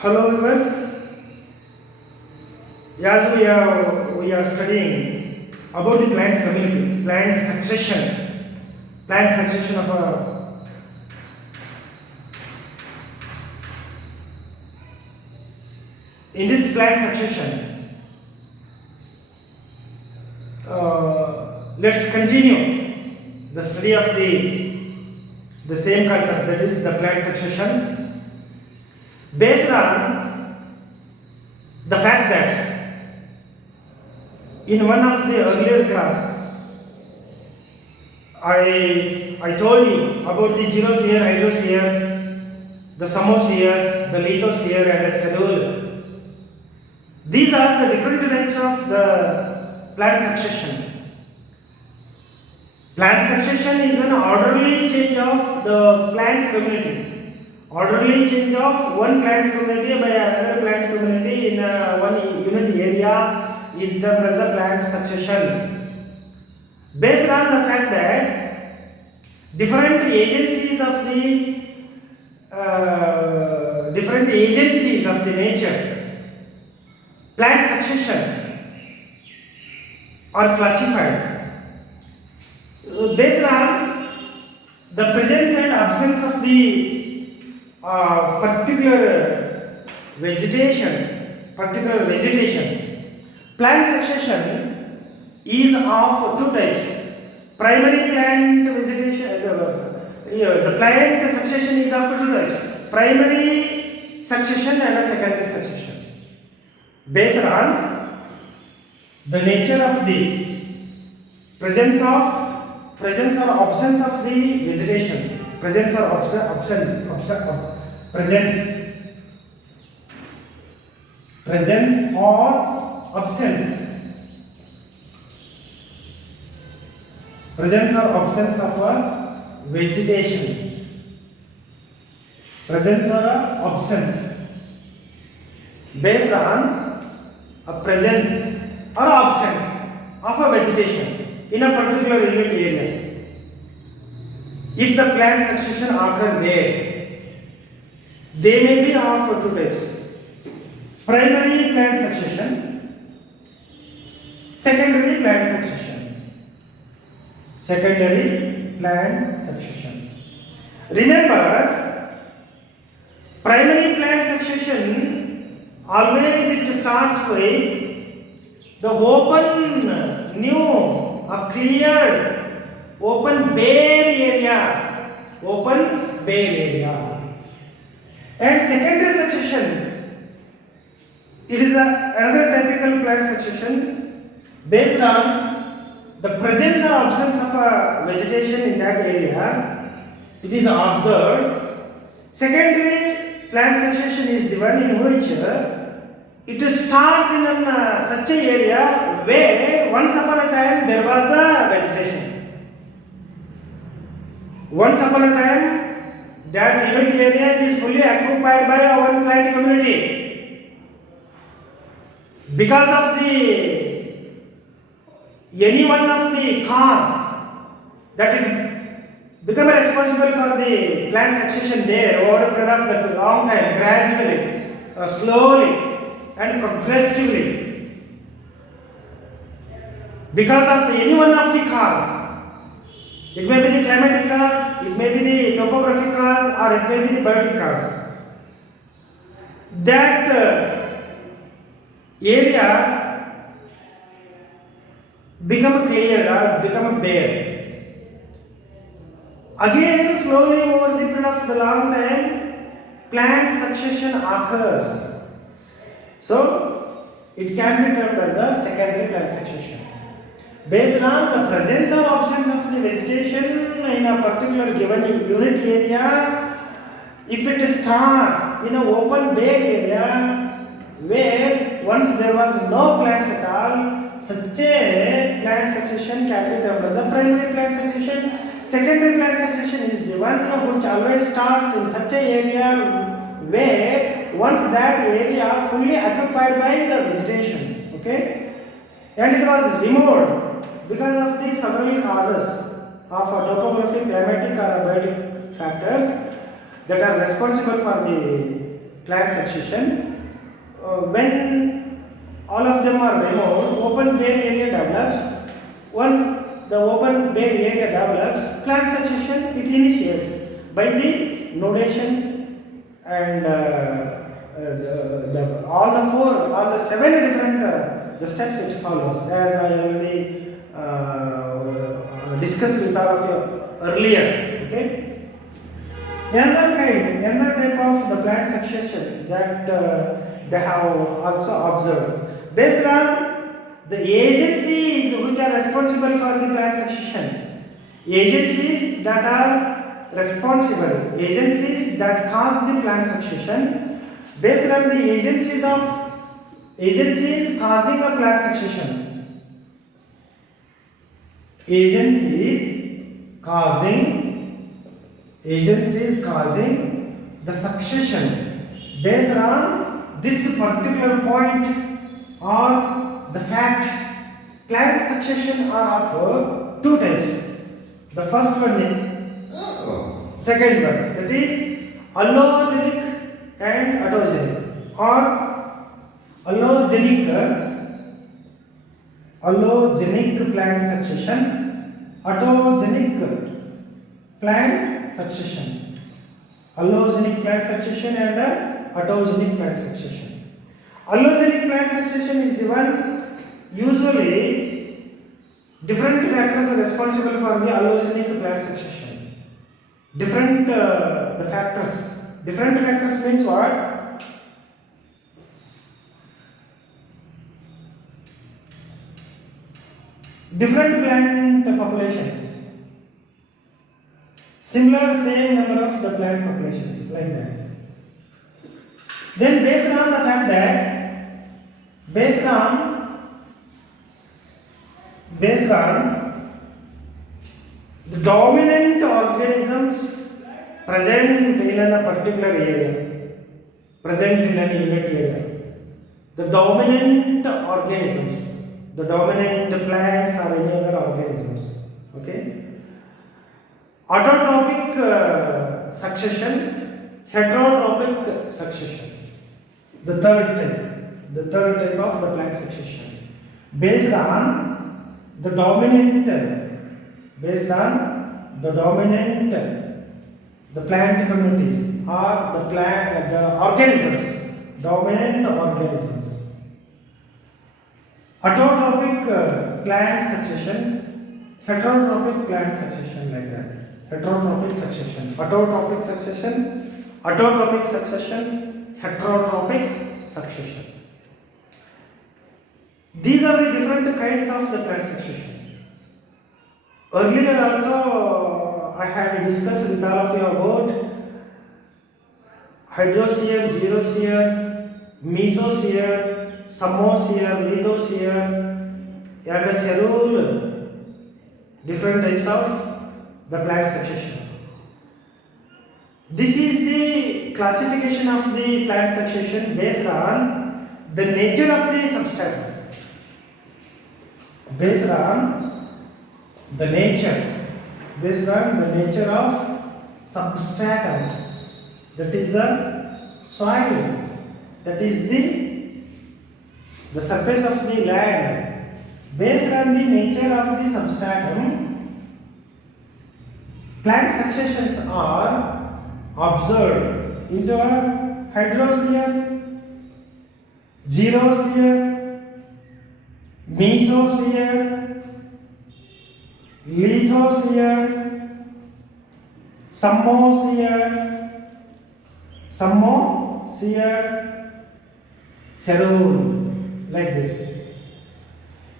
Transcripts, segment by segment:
Hello viewers, as we are studying about the plant community, plant succession of a in this plant succession. Let's continue the study of the same concept, that is the plant succession, based on the fact that in one of the earlier class I told you about the gerosphere, hydrosphere, the thermosphere, the lithosphere and the cellule. These are the different types of the plant succession. Plant succession is an orderly change of the plant community. Orderly change of one plant community by another plant community in one unit area is termed as a plant succession. Based on the fact that different agencies of the nature, plant succession are classified based on the presence and absence of the particular vegetation. Plant succession is of two types. Primary plant vegetation, the plant succession is of two types: primary succession and a secondary succession. Based on the nature of the presence or absence of the vegetation, presence or absence of a vegetation, presence or absence, based on a presence or absence of a vegetation in a particular unit area. If the plant succession occur there, they may be of two types: primary plant succession, secondary plant succession. Remember, primary plant succession always it starts with the open, new, cleared, open bare area. And secondary succession, it is another typical plant succession based on the presence or absence of a vegetation in that area. It is observed. Secondary plant succession is the one in which it starts in such a area where once upon a time there was a vegetation. Once upon a time that unit area is fully occupied by our plant community. Because of any one of the cause that it become responsible for the plant succession there over a period of that long time, gradually, slowly and progressively, because of any one of the cause, it may be the climatic cause, it may be the topographic cause, or it may be the biotic cause, that area become clear or become bare. Again, slowly over the period of the long time, plant succession occurs. So, it can be termed as a secondary plant succession. Based on the presence or absence of the vegetation in a particular given unit area, if it starts in an open bare area where once there was no plants at all, such a plant succession can be termed as a primary plant succession. Secondary plant succession is the one which always starts in such a area where once that area fully occupied by the vegetation, okay, and it was removed because of the several causes of topographic, climatic or biotic factors that are responsible for the plant succession, when all of them are removed, open bare area develops. Once the open bare area develops, plant succession it initiates by the nodation and all the seven different the steps it follows, as I already discussed with all of you earlier. Okay. Another type of the plant succession that they have also observed, based on the agencies which are responsible for the plant succession, agencies that are responsible, agencies that cause the plant succession, based on the agencies causing a plant succession, agencies causing the succession, based on this particular point or the fact, plant succession are of two types. The first one is second one, that is allogenic and autogenic, or allogenic plant succession, autogenic plant succession, allogenic plant succession and autogenic plant succession. Allogenic plant succession is the one usually different factors are responsible for the allogenic plant succession. Different factors means what? Different plant populations. Similar same number of the plant populations, like that. Then based on the fact that based on the dominant organisms present in a particular area, present in an unit area, the dominant organisms, the dominant plants or any other organisms, okay. Autotrophic succession, heterotrophic succession. The third type of the plant succession, based on the dominant, the plant communities or the organisms, dominant organisms. Autotrophic plant succession, heterotrophic plant succession, like that. Heterotrophic succession, autotrophic succession, autotrophic succession, heterotrophic succession. These are the different kinds of the plant succession. Earlier also I had discussed with all of you about hydrosphere, xerosphere, mesosphere, thermosphere, lithosphere, and several different types of the plant succession. This is the classification of the plant succession based on the nature of the substratum. Based on the nature of substratum, that is a soil, that is the surface of the land. Based on the nature of the substratum, plant successions are observed into a hydrosphere, xerosphere, mesosphere, lithosphere, thermosphere, several, like this.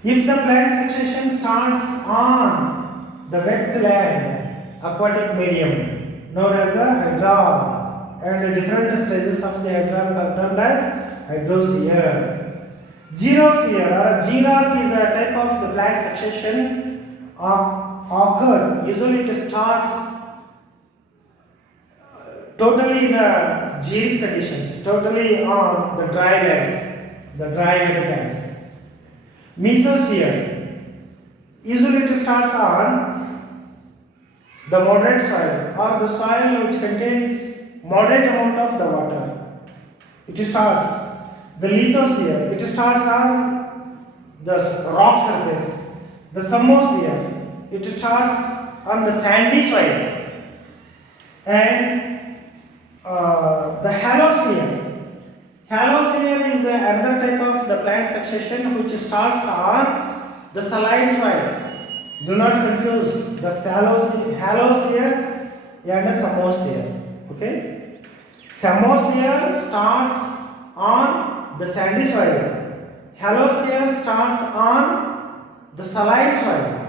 If the plant succession starts on the wet land, aquatic medium known as a hydrol, and the different stages of the hydrol are termed as hydrosphere. Xerosphere or xeroc is a type of the plant succession occur. Usually it starts totally in xeric conditions, totally on the dry lands, the dry habitats. Mesosphere, usually it starts on the moderate soil or the soil which contains moderate amount of the water. It starts the lithosphere. It starts on the rock surface. The thermosphere. It starts on the sandy soil. And the halosphere. Halosphere is another type of the plant succession which starts on the saline soil. Do not confuse the halosphere and the thermosphere. Okay? Thermosphere starts on the sandy soil. Halosphere starts on the saline soil.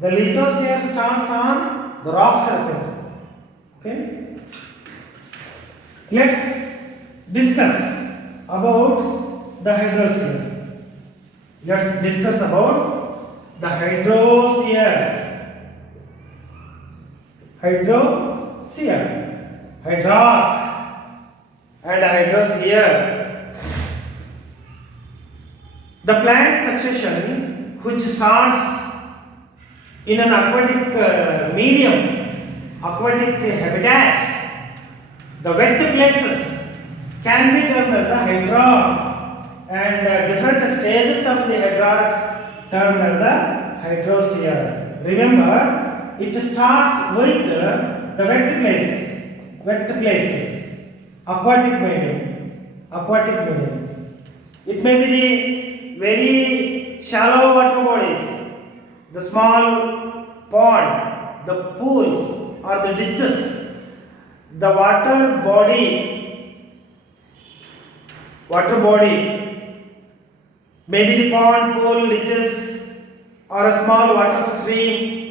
The lithosphere starts on the rock surface. Okay? Let's discuss about the hydrosphere. Let's discuss about the hydrosphere. Hydrosphere, hydrock, and hydrosphere. The plant succession which starts in an aquatic medium, aquatic habitat, the wet places can be termed as a hydrock, and different stages of the hydrock termed as a hydrosphere. Remember, it starts with the wet places, aquatic medium. It may be the very shallow water bodies, the small pond, the pools or the ditches, the water body, maybe the pond, pool, ditches, or a small water stream.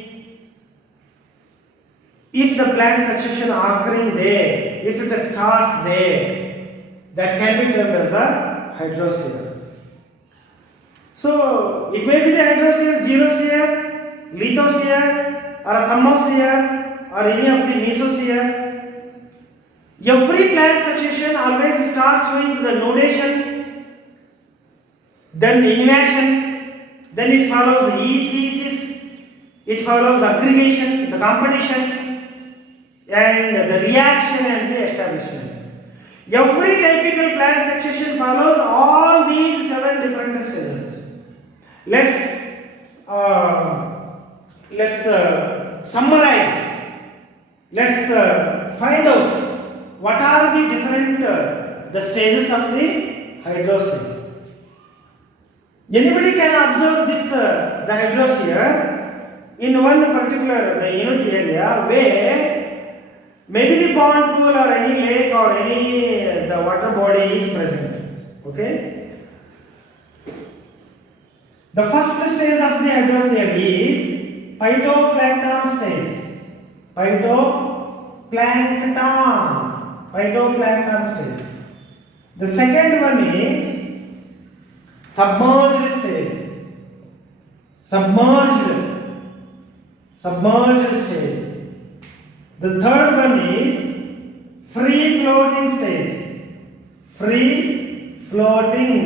If the plant succession occurring there, if it starts there, that can be termed as a hydrosphere. So it may be the hydrosphere, geosphere, lithosphere, or a thermosphere, or any of the mesosphere. Every plant succession always starts with the nudation, then invasion, then it follows eisthesis, it follows aggregation, the competition, and the reaction and the establishment. Every typical plant succession follows all these 7 different stages. Let's summarize. Let's find out what are the different the stages of the hydrosphere. Anybody can observe this the hydrosphere in one particular the unit area where maybe the pond, pool, or any lake or any the water body is present. Okay. The first stage of the hydrosphere is phytoplankton stage. Phytoplankton stage. The second one is submerged stage. Submerged stage. The third one is free floating stage. Free floating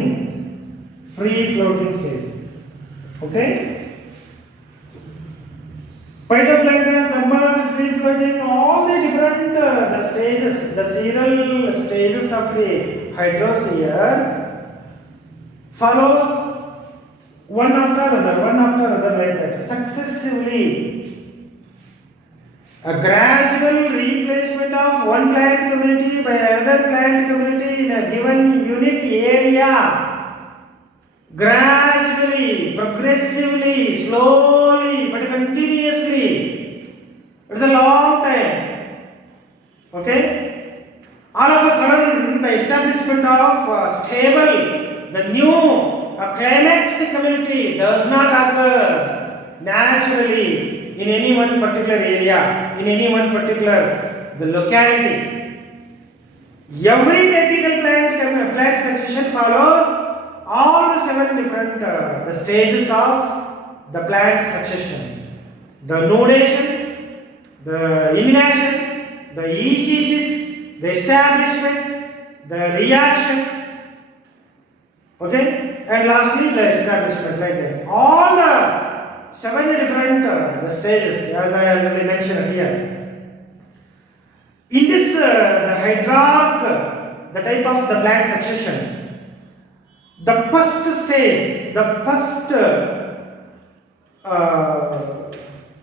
stage. Okay? Phytoplankton, submerged, free floating, all the different the stages, the serial stages of the hydrosphere follows one after another like that, successively. A gradual replacement of one plant community by another plant community in a given unit area. Gradually, progressively, slowly, but continuously. It's a long time. Okay? All of a sudden, the establishment of stable, the new climax community does not occur naturally in any one particular area, in any one particular the locality. Every typical plant succession follows all the 7 different the stages of the plant succession: the nudation, the invasion, the eisthesis, the establishment, the reaction, okay, and lastly the establishment, like that. All the 7 different the stages, as I already mentioned here. In this the hydrock the type of the plant succession. The first stage,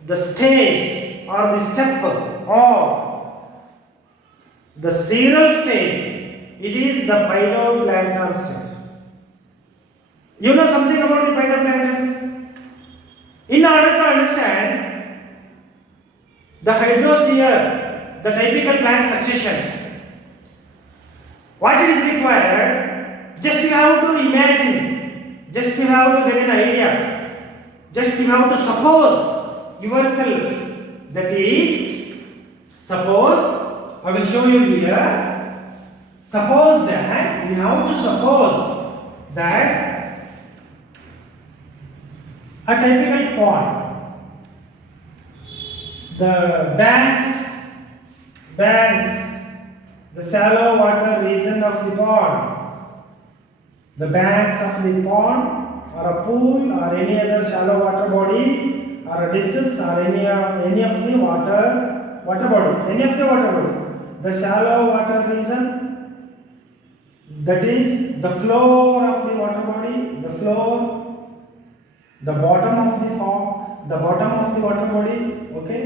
the stage or the step or the cereal stage, it is the phytoplankton stage. You know something about the phytoplanktons? In order to understand the hydrosphere, the typical plant succession, what it is required, just you have to imagine, just you have to get an idea, just you have to suppose yourself. That is, suppose, I will show you here, suppose that, you have to suppose that a typical pond, the banks, the shallow water region of the pond, the banks of the pond or a pool or any other shallow water body or a ditches or any of the water body, the shallow water region, that is the floor of the water body, the bottom of the water body, okay,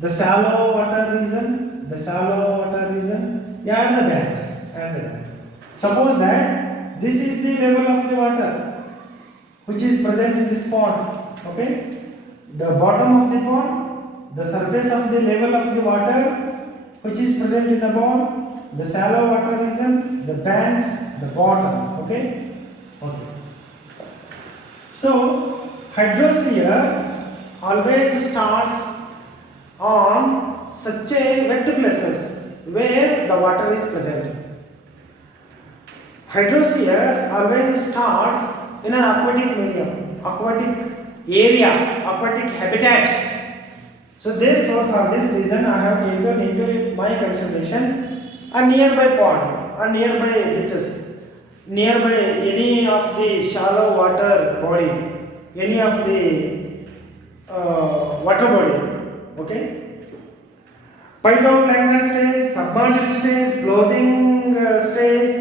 the shallow water region, and the banks. Suppose that this is the level of the water which is present in this pond, okay, the bottom of the pond, the surface of the level of the water which is present in the pond, the shallow water region, the banks, the bottom, okay. So, hydrosphere always starts on such a wet places where the water is present. Hydrosphere always starts in an aquatic medium, aquatic area, aquatic habitat. So, therefore, for this reason, I have taken into my consideration a nearby pond or nearby ditches, nearby any of the shallow water body, any of the water body, okay. Phytoplankton stage, submerged stage, floating stage,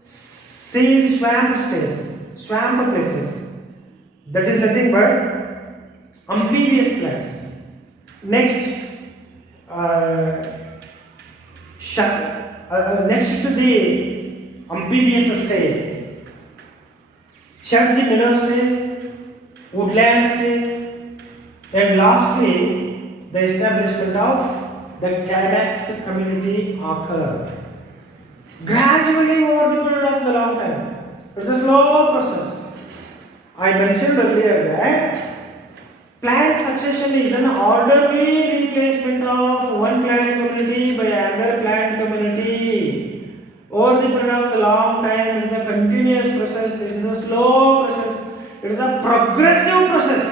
seed swamp stage, swamp places. That is nothing but amphibious plants. Next, next to the amphibious stage, Shadji meadow stage, woodland stage, and lastly, the establishment of the climax community occur. Gradually over the period of the long time. It's a slow process. I mentioned earlier that plant succession is an orderly replacement of one plant community by another plant community. Over the period of the long time, it is a continuous process, it is a slow process, it is a progressive process.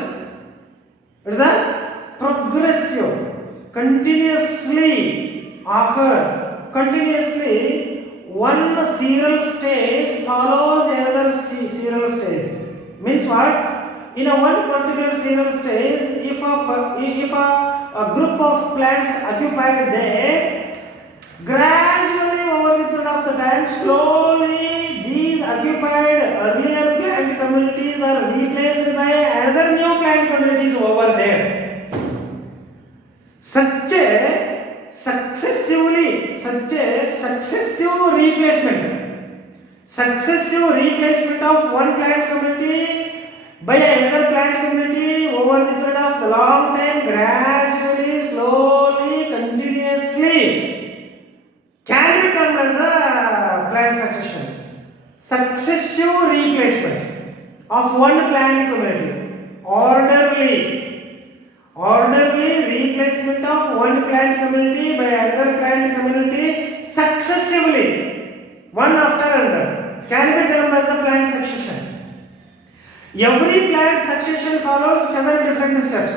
It is a progressive, continuously occur, continuously one serial stage follows another serial stage. Means what? In a one particular serial stage, if a group of plants occupied there, gradually over the period of the time, slowly these occupied earlier plant communities are replaced by another new plant communities over there. Such a successive replacement of one plant community by another plant community over the period of the long time, gradually, slowly, continuously, can be termed as a plant succession. Successive replacement of one plant community, orderly replacement of one plant community by another plant community successively, one after another, can be termed as a plant succession. Every plant succession follows 7 different steps.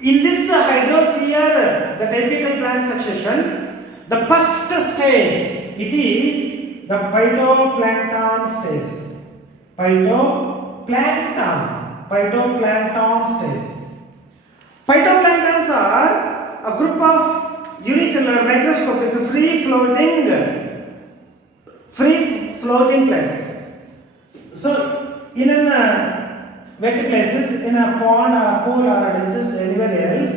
In this hydrosphere, the typical plant succession, the first stage, it is the phytoplankton stage. Phytoplankton stage. Phytoplanktons are a group of unicellular microscopic free floating free floating plants. So in a wet places, in a pond or a pool or a ditches anywhere else,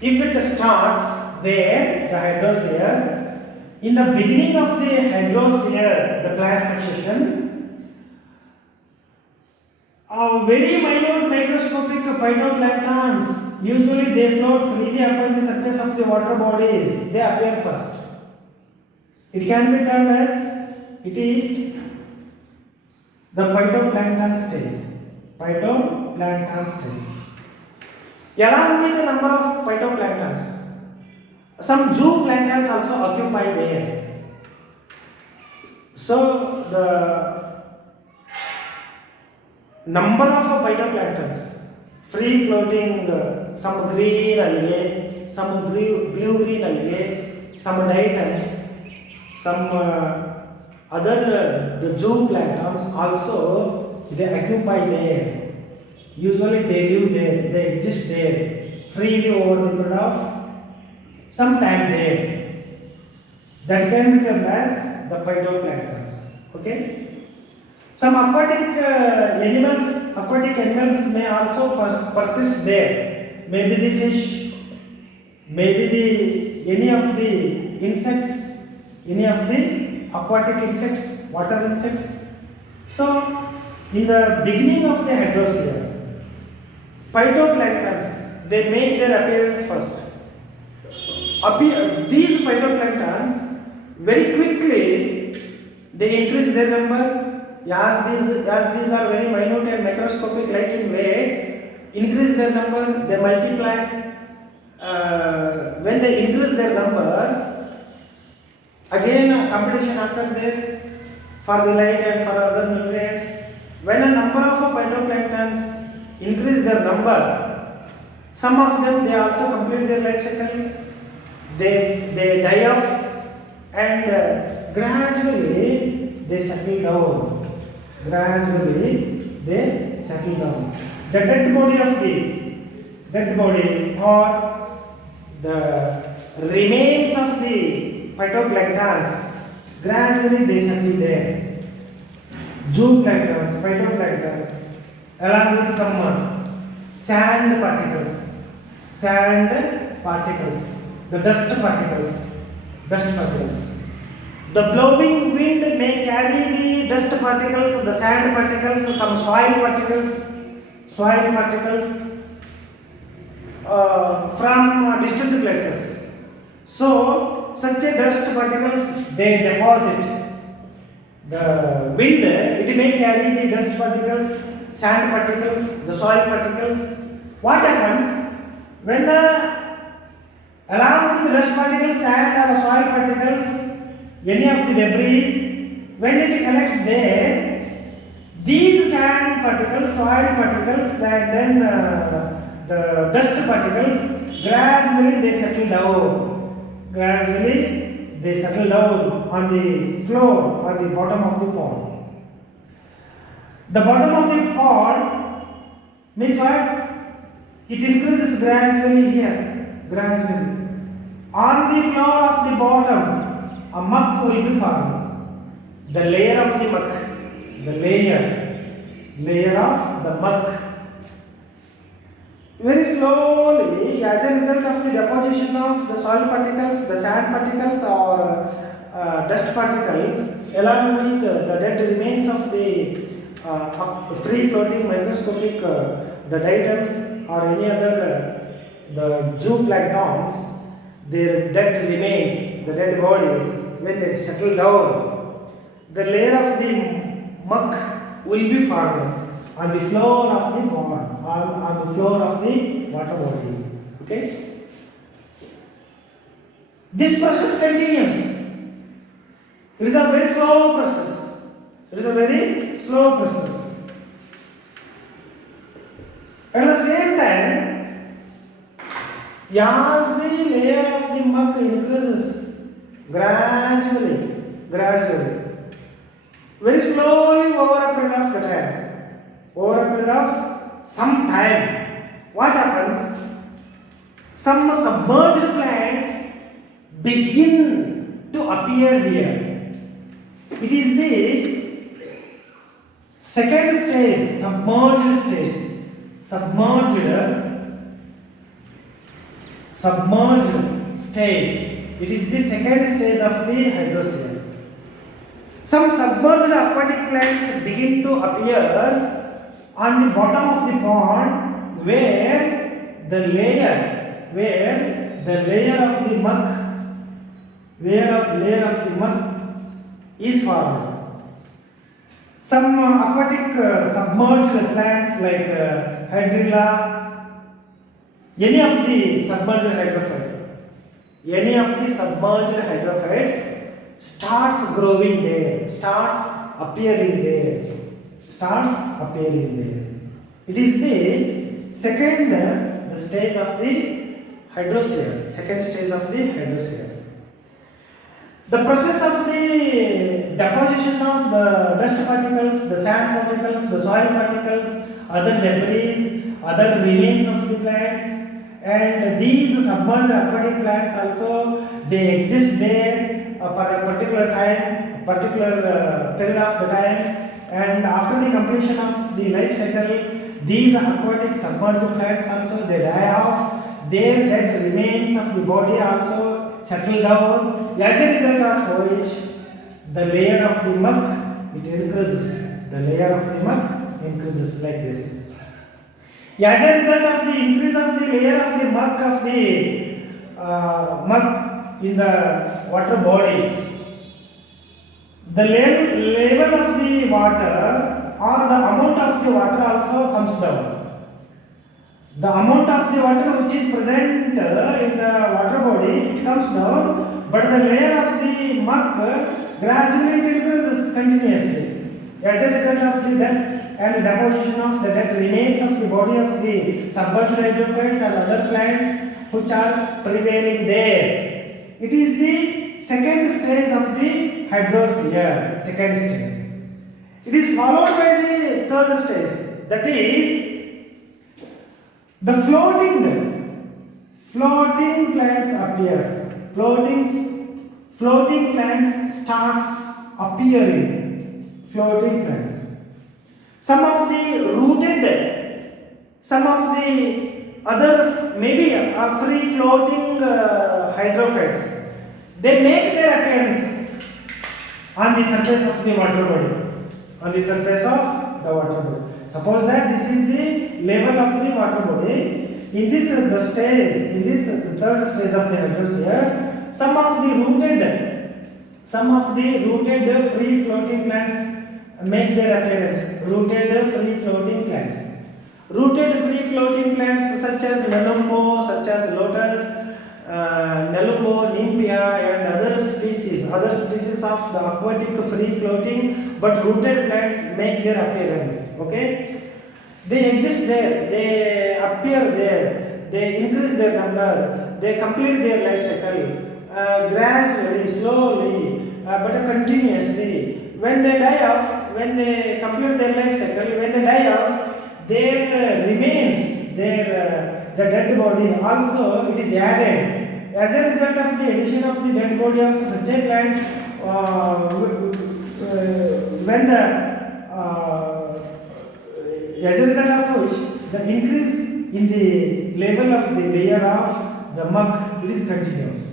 if it starts there, the hydrosphere, in the beginning of the hydrosphere, the plant succession, very minute microscopic phytoplanktons, usually they float freely upon the surface of the water bodies. They appear first. It can be termed as it is the phytoplankton stage. Phytoplankton stage. Along with the number of phytoplanktons, some zooplanktons also occupy there. So the number of phytoplanktons, free floating, some green algae, some blue green algae, some diatoms, some other the zooplanktons also they occupy there. Usually they live there, they exist there freely over the period of some time there. That can be termed as the phytoplanktons. Okay. Some aquatic animals may also persist there. Maybe the fish, maybe any of the insects, any of the aquatic insects, water insects. So, in the beginning of the hydrosphere, phytoplanktons, they make their appearance first. These phytoplanktons, very quickly, they increase their number. As these are very minute and microscopic light in weight, increase their number, they multiply. When they increase their number, again a competition occurs there for the light and for other nutrients. When a number of phytoplanktons increase their number, some of them they also complete their life cycle. They die off and gradually they settle down. Gradually they settle down. The dead body or the remains of the phytoplanktons, gradually they settle there. Zooplanktons, phytoplanktons, along with some sand particles, the dust particles. The blowing wind may carry the dust particles, the sand particles, some soil particles from distant places. So, such a dust particles they deposit. The wind, it may carry the dust particles, sand particles, the soil particles. What happens when along with the dust particles, sand or soil particles, any of the debris, when it collects there, these sand particles, soil particles, and then the dust particles, gradually they settle down on the floor or the bottom of the pond. The bottom of the pond means what? It increases gradually here, gradually. On the floor of the bottom, a muck will be formed. The layer of the muck, layer of the muck. Very slowly, as a result of the deposition of the soil particles, the sand particles or dust particles, along with the dead remains of the free floating microscopic the diatoms or any other the zooplanktons, their dead remains, the dead bodies, when they settle down, the layer of the muck will be formed on the floor of the pond, on the floor of the water body. Okay? This process continues. It is a very slow process. At the same time, as the layer of the muck increases, gradually, very slowly over a period of some time, what happens? Some submerged plants begin appear here. It is the second stage, submerged stage. Submerged stage. It is the second stage of the hydrosphere. Some submerged aquatic plants begin to appear on the bottom of the pond where the layer of the muck is formed. Some aquatic submerged plants like hydrilla, any of the submerged hydrophytes starts growing there, starts appearing there. It is the second stage of the hydrosphere. The process of the deposition of the dust particles, the sand particles, the soil particles, other debris, other remains of the plants, and these submerged aquatic plants also, they exist there for a particular time, particular period of the time, and after the completion of the life cycle, these aquatic submerged plants also, they die off. Their dead remains of the body also settle down, as a result of which the layer of the muck, it increases. The layer of the muck increases like this. As a result of the increase of the layer of the muck in the water body, the level of the water or the amount of the water also comes down. The amount of the water which is present in the water body, it comes down, but the layer of the muck gradually increases continuously. As a result of the death and deposition of the dead remains of the body of the submerged hydrophytes and other plants which are prevailing there. It is the second stage of the hydrosphere. It is followed by the third stage, that is the floating plants appears. Floating plants starts appearing. Floating plants. Some of the rooted, some of the other maybe free floating hydrophytes, they make their appearance on the surface of the water body. Suppose that this is the level of the water body. In this third stage of the hydrosphere, some of the rooted free floating plants make their appearance. Rooted free floating plants such as Nelumbo, such as lotus, Nelumbo, Nymphaea, and other species of the aquatic free floating but rooted plants make their appearance. Okay, they exist there, they appear there, they increase their number, they complete their life cycle gradually, slowly, but continuously. When they die off, when they complete their life cycle, when they die off, their remains, the dead body also it is added. As a result of the addition of the dead body of such a plants, as a result of which the increase in the level of the layer of the muck, it is continuous.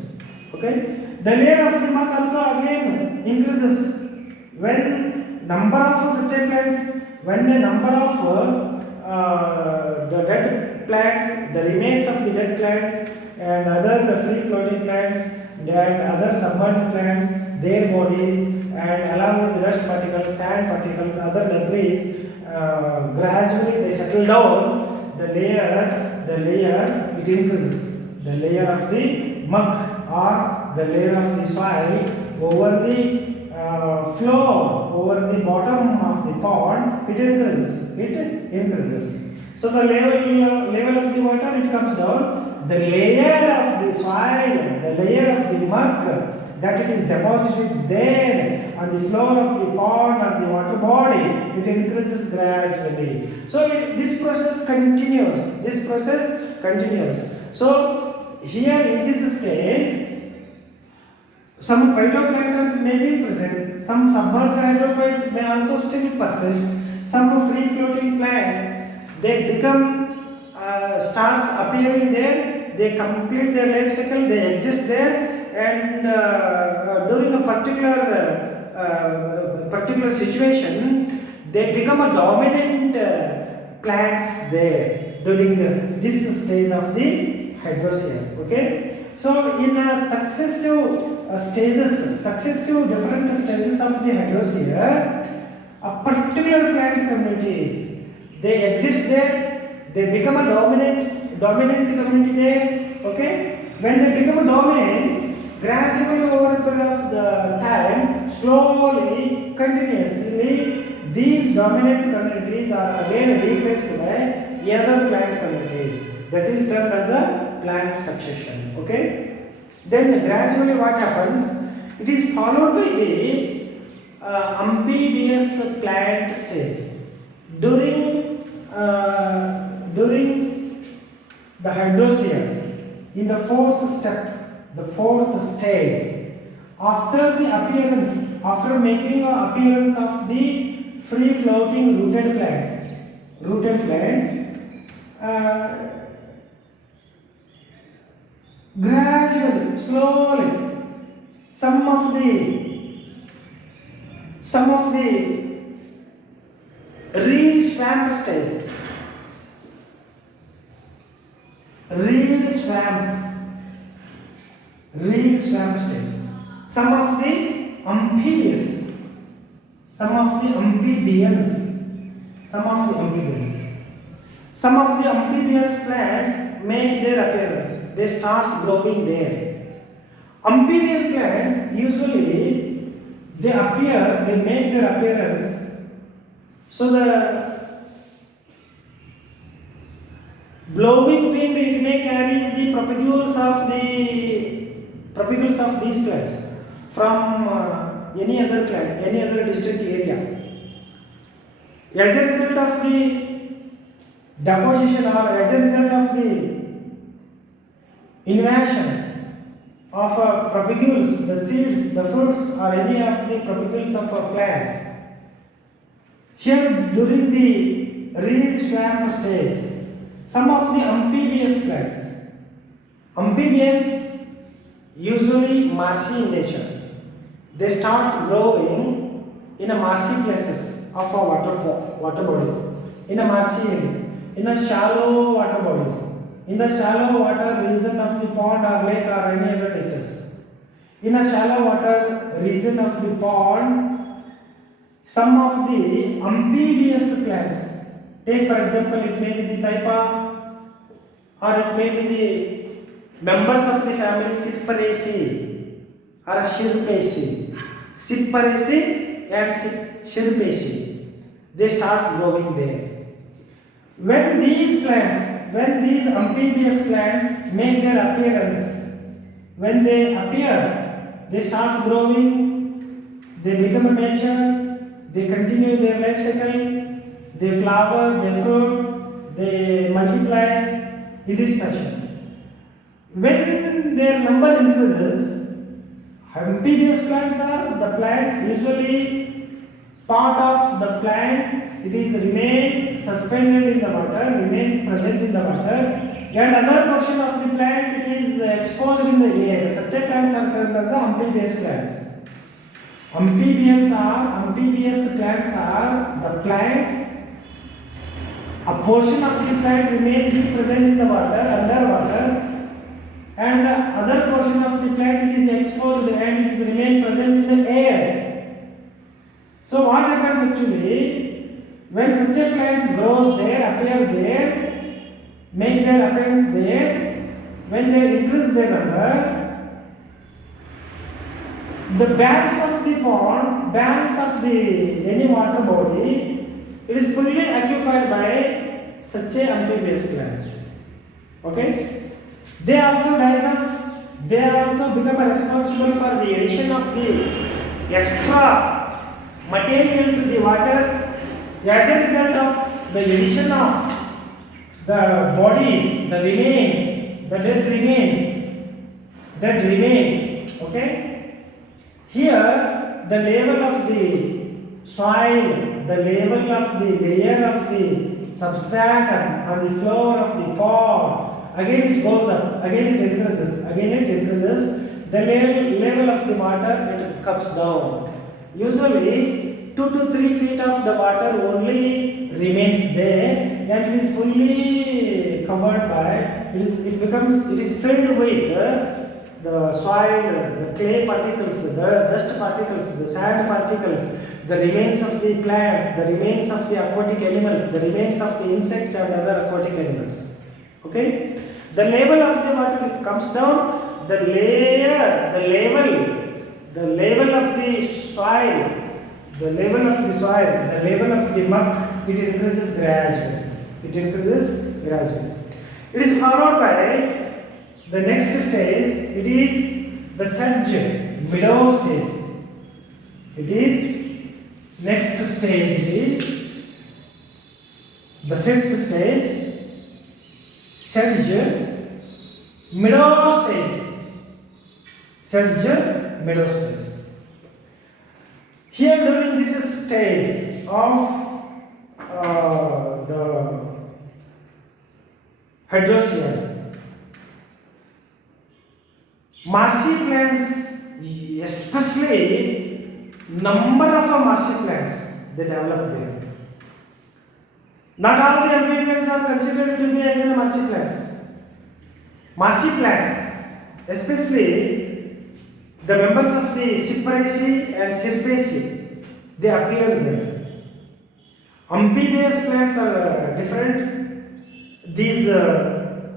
Okay, the layer of the muck also again increases when number of such a plants, when the number of the dead plants, the remains of the dead plants and other free floating plants and other submerged plants, their bodies, and along with the dust particles, sand particles, other debris, gradually they settle down. The layer it increases. The layer of the muck or the layer of the soil over the floor, over the bottom of the pond, it increases. So the level of the water, it comes down. The layer of the soil, the layer of the muck that it is deposited there on the floor of the pond or the water body, it increases gradually. So this process continues. So here in this stage, Some phytoplanktons may be present, some submerged hydrophytes may also still persist, some free floating plants, they become, starts appearing there, they complete their life cycle, they exist there, and during a particular situation, they become a dominant plants there during this stage of the hydrosphere. Okay, so in successive different stages of the hydrosphere, a particular plant communities, they exist there, they become a dominant community there. Okay, when they become a dominant, gradually over a period of the time, slowly, continuously, these dominant communities are again replaced by other plant communities. That is termed as a plant succession. Okay. Then gradually what happens? It is followed by the amphibious plant stage. During the hydrosphere, in the fourth step, the fourth stage, after making an appearance of the free floating rooted plants, gradually, slowly, some of the reed swamp stage, some of the amphibians, some of the amphibious plants make their appearance. They start growing there. Amphibian plants usually they make their appearance. So the blowing wind, it may carry the propagules of these plants from any other plant, any other distant area. As a result of the deposition or as a result of the invasion of propagules, the seeds, the fruits, or any of the propagules of plants. Here, during the reed swamp stage, some of the amphibious plants, amphibians usually marshy in nature, they start growing in a marshy places of a water body, in a marshy area, in a shallow water bodies, in the shallow water region of the pond or lake or any other natures. In a shallow water region of the pond, some of the amphibious plants, take for example, it may be the taipa, or it may be the members of the family Cyperaceae or Schirpaceae. Cyperaceae and Schirpaceae, they start growing there. When these amphibious plants make their appearance, when they appear, they start growing, they become a mature, they continue their life cycle, they flower, they fruit, they multiply in this fashion. When their number increases, amphibious plants are the plants usually part of the plant, it is remain suspended in the water, remain present in the water, and other portion of the plant it is exposed in the air. Such a plants are termed as amphibious plants. Amphibious plants are the plants, a portion of the plant remains present in the water, underwater, and other portion of the plant it is exposed and it is remain present in the air. So what happens actually, when such a plants grows there, appear there, make their appearance there, when they increase their number, the banks of the pond, banks of the any water body, it is fully occupied by such a amphibious plants. Okay? They also rise up, they also become responsible for the addition of the extra material to the water. As a result of the addition of the bodies, the remains, the dead remains, okay? Here, the level of the soil, the level of the layer of the substratum on the floor of the pot, again it goes up, again it increases, again it increases. The level of the water, it comes down. Usually 2 to 3 feet of the water only remains there, and it is fully covered by, it is filled with the soil, the clay particles, the dust particles, the sand particles, the remains of the plants, the remains of the aquatic animals, the remains of the insects and other aquatic animals. Okay? The level of the water comes down, the level of the soil, the level of the muck, it increases gradually. It is followed by the next stage, it is the sedge, meadow stage. It is next stage, it is the fifth stage, sedge, meadow stage. Here during this stage of the hydrosphere, marshy plants, especially number of marshy plants, they develop there. Not all the amphibians are considered to be as marshy plants. Marshy plants, especially the members of the Cyperaceae and Syrpaceae, they appear there. Amphibious plants are different. These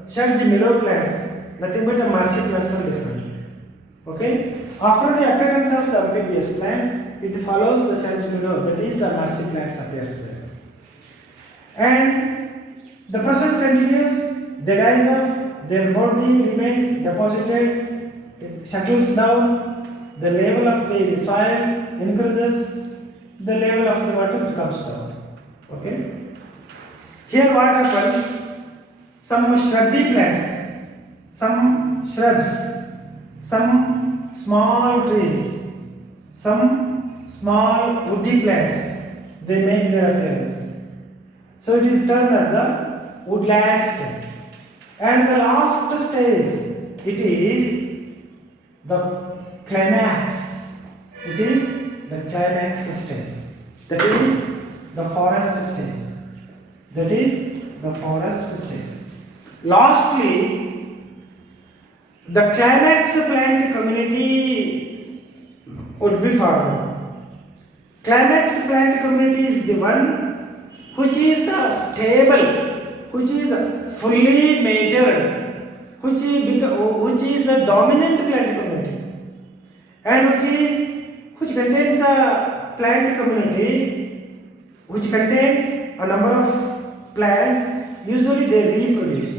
sedge meadow plants, nothing but marshy plants are different. Okay? After the appearance of the amphibious plants, it follows the sedge meadow, that is the marshy plants appears there. And the process continues, they rise up, their body remains deposited, it settles down, the level of the soil increases, the level of the water comes down. Okay? Here what happens? Some shrubby plants, some shrubs, some small trees, some small woody plants, they make their appearance. So it is termed as a woodland stage. And the last stage, it is the climax. It is the climax stage. That is the forest stage. Lastly, the climax plant community would be formed. Climax plant community is the one which is stable, which is fully measured, which is a dominant plant community, and which contains a plant community which contains a number of plants. Usually they reproduce.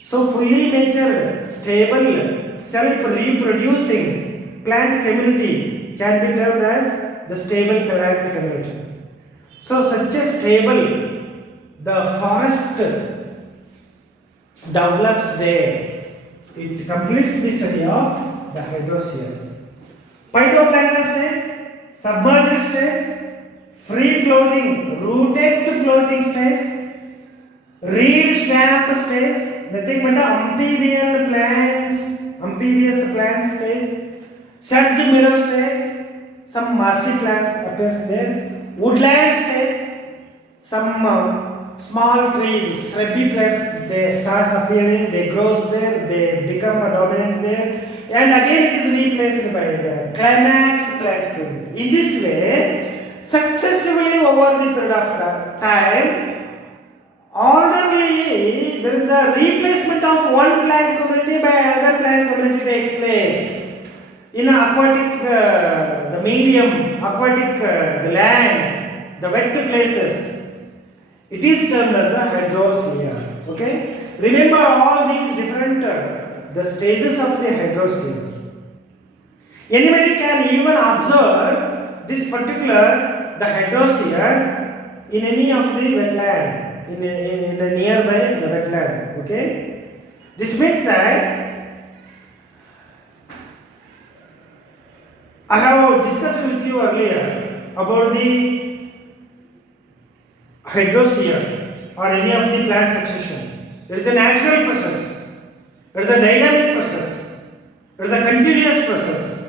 So fully matured, stable, self-reproducing plant community can be termed as the stable plant community. So such a stable, the forest develops there. It completes the study of the hydrosphere. Phytoplankton stage, submerged stage, free floating, rooted to floating stage, reed swamp stage, nothing but amphibious plant stage, sedge meadow stage, some marshy plants appears there, woodland stage, some small trees, shrubby plants, they start appearing, they grow there, they become dominant there, and again it is replaced by the climax plant community. In this way, successively over the period of time, orderly, there is a replacement of one plant community by another plant community takes place. In aquatic, the medium, aquatic, the land, the wet places, it is termed as a hydrosphere. Okay? Remember all these different the stages of the hydrosphere. Anybody can even observe this particular the hydrosphere in any of the wetland. In the nearby the wetland. Okay, this means that I have discussed with you earlier about the hydrosphere or any of the plant succession. It is a natural process. It is a dynamic process. It is a continuous process.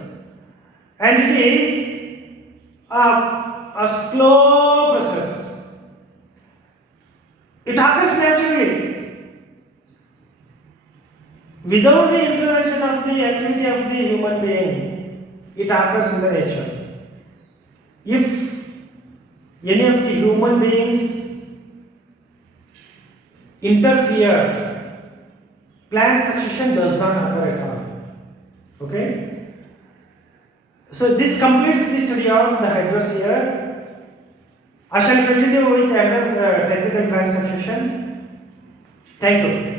And it is a slow process. It occurs naturally. Without the intervention of the activity of the human being, it occurs in the nature. If any of the human beings interfere, plant succession does not occur at all. Okay? So this completes the study of the hydrosphere. I shall continue with another technical plant succession. Thank you.